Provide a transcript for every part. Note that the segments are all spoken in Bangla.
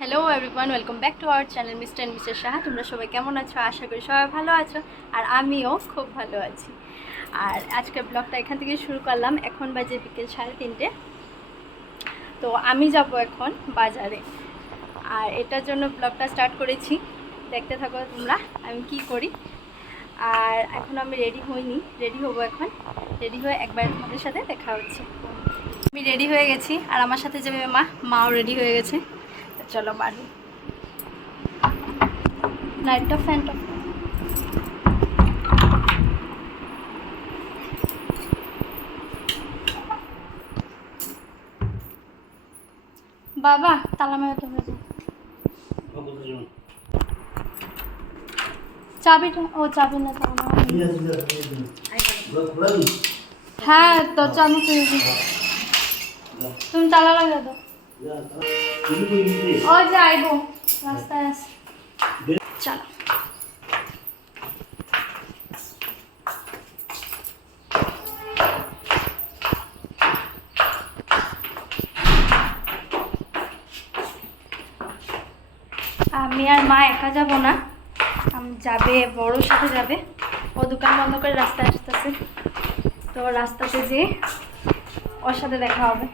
Hello everyone, welcome back to our channel mister and Mrs Saha. তোমরা সবাই কেমন আছো? আশা করি সবাই ভালো আছো, আর আমিও খুব ভালো আছি। আর আজকের ব্লগটা এখান থেকে শুরু করলাম। এখন বাজে বিকেল 3:30। তো আমি যাব এখন বাজারে, আর এটার জন্য ব্লগটা স্টার্ট করেছি। দেখতে থাকো তোমরা আমি কি করি। আর এখন আমি রেডি হইনি, রেডি হবো এখন। রেডি হয়ে একবার তোমাদের সাথে দেখা হচ্ছে। আমি রেডি হয়ে গেছি, আর আমার সাথে যাবে মাও রেডি হয়ে গেছে। চলো বাড়ি। লাইটটা ফ্যানটা বাবা তালা মেরাতে হয়েছে। চাবিটা চাবি না তালা। হ্যাঁ তো চাবি তুমি তালা লাগা দাও। ও যাইবো রাস্তায় আছে। চলো আমি আর মা একা যাব না, আমি যাবে বড়োর সাথে যাবে। ও দোকান বন্ধ করে রাস্তায় আসতেছে, তো রাস্তাতে যেয়ে ওর সাথে দেখা হবে।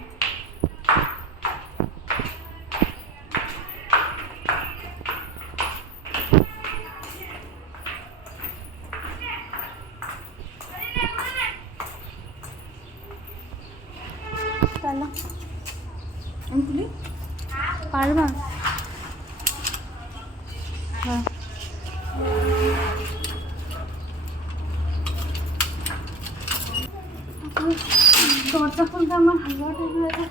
চলো আমি খুলি, পারবা? হ্যাঁ দরজা খুলতে আমার হালুয়াটা হয়ে যায়।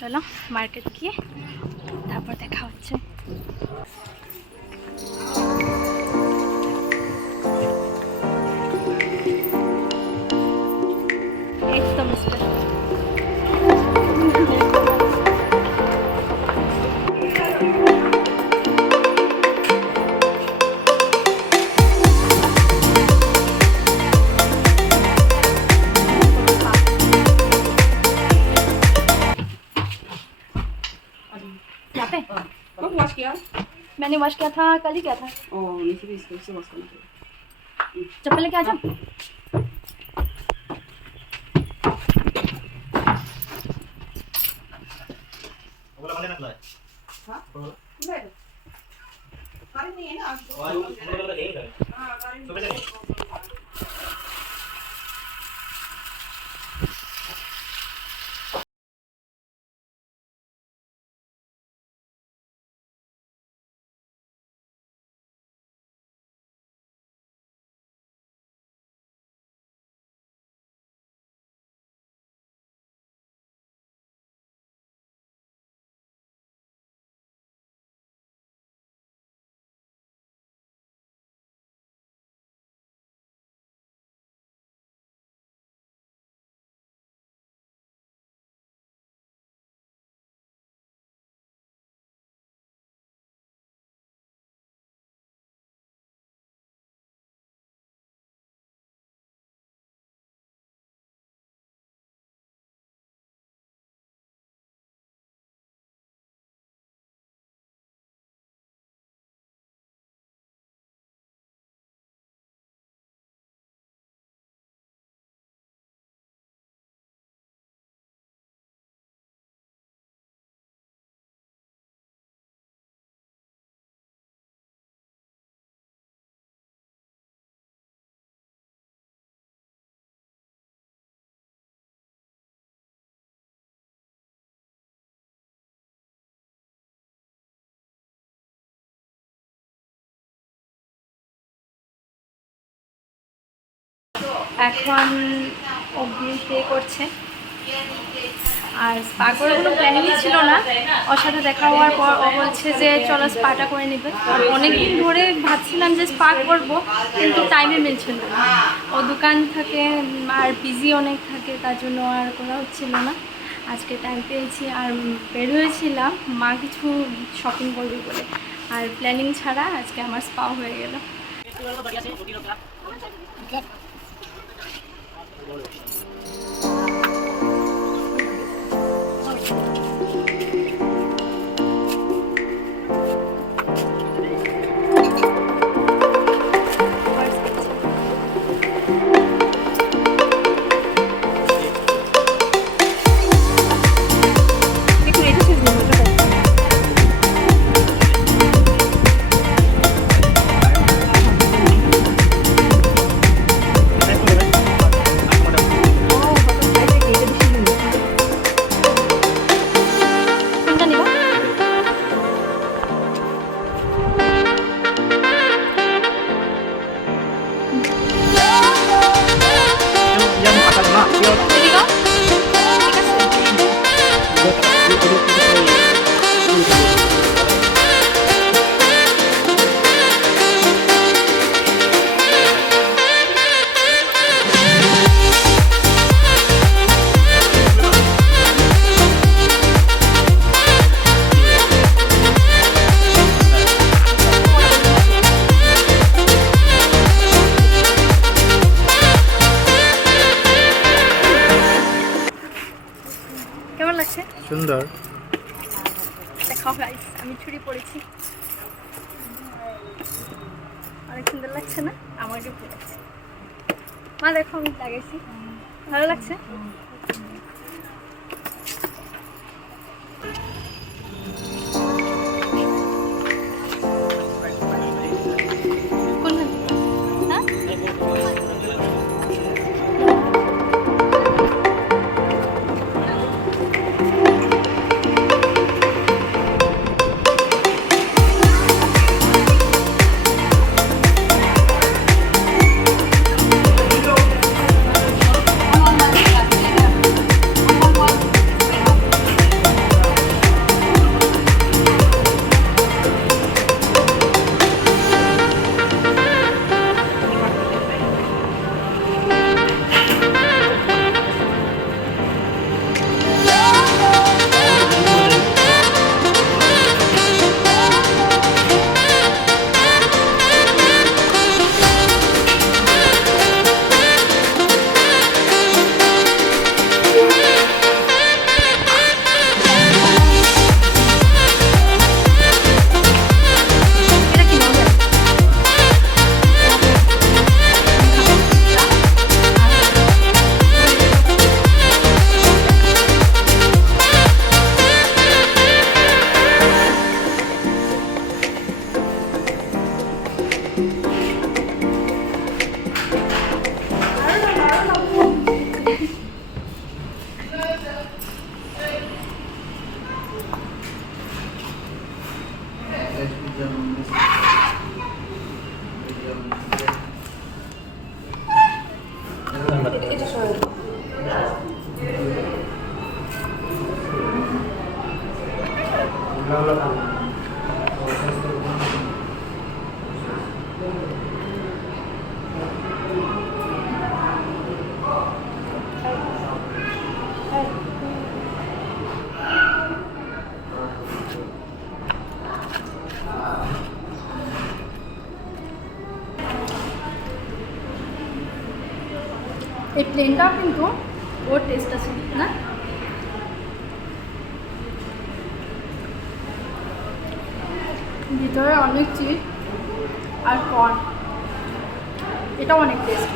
চলো মার্কেট গিয়ে তারপর দেখা হচ্ছে। এই তো মিস্টার यहाँ पे कब वॉश किया? मैंने वॉश किया था, कल ही किया था। नीचे भी इसको वॉश करना चाहिए। चप्पल लेके आ जाओ। नहीं है ना এখন ও বিল পে করছে। আর স্পা করার কোনো প্ল্যানিংই ছিল না। ওর সাথে দেখা হওয়ার পর ও বলছে যে চলো স্পাটা করে নেবে। আর অনেকদিন ধরে ভাবছিলাম যে স্পা করব, কিন্তু টাইমে মিলছিল না। ও দোকান থাকে আর বিজি অনেক থাকে, তার জন্য আর করা হচ্ছিল না। আজকে টাইম পেয়েছি আর বের হয়েছিলাম মা কিছু শপিং করবে বলে, আর প্ল্যানিং ছাড়া আজকে আমার স্পা হয়ে গেল। কোনটা নিবা? Yang atas mak, dia এদিকে আও। ঠিক আছে। কেমন লাগছে? সুন্দর। দেখাও গাইস, আমি চুড়ি পরেছি। অনেক সুন্দর লাগছে না? আমাকে ভালো লাগছে। মা দেখো আমি লাগাইছি, ভালো লাগছে? কোনখান থেকে? হ্যাঁ? এটা কি নরমাল? এটা সরাই দাও। এই প্লেনটাও কিন্তু ওর টেস্ট আছে না? ভিতরে অনেক চিজ আর কর্ন, এটা অনেক টেস্ট।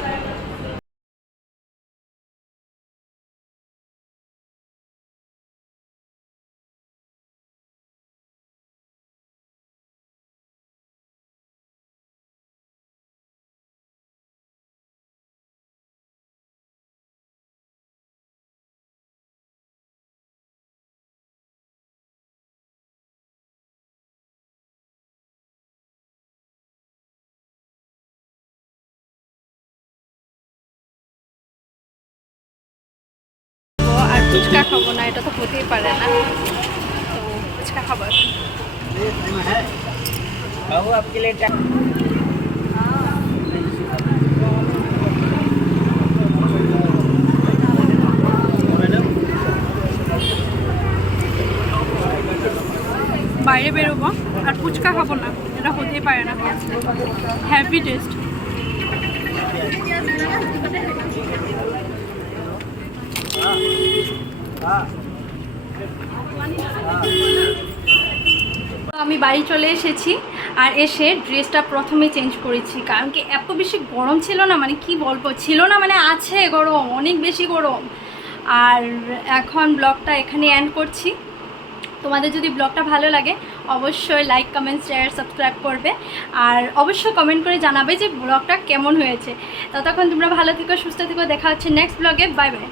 ফুচকা খাবো না, এটা তো হতেই পারে না। তো ফুচকা খাবো এখন। बाबू आपके लिए বাইরে বেরোবো আর ফুচকা খাবো না, এটা হতেই পারে না। Happy taste. আমি বাড়ি চলে এসেছি আর এসে ড্রেসটা প্রথমে চেঞ্জ করেছি, কারণ কি এত বেশি গরম ছিল না, মানে কি বলবো, ছিল না মানে আছে গরম, অনেক বেশি গরম। আর এখন ব্লগটা এখানে এন্ড করছি। তোমাদের যদি ব্লগটা ভালো লাগে অবশ্যই লাইক, কমেন্ট, শেয়ার, সাবস্ক্রাইব করবে। আর অবশ্যই কমেন্ট করে জানাবে যে ব্লগটা কেমন হয়েছে। ততক্ষণ তোমরা ভালো থেকো, সুস্থ থেকো। দেখা হচ্ছে নেক্সট ব্লগে। Bye bye.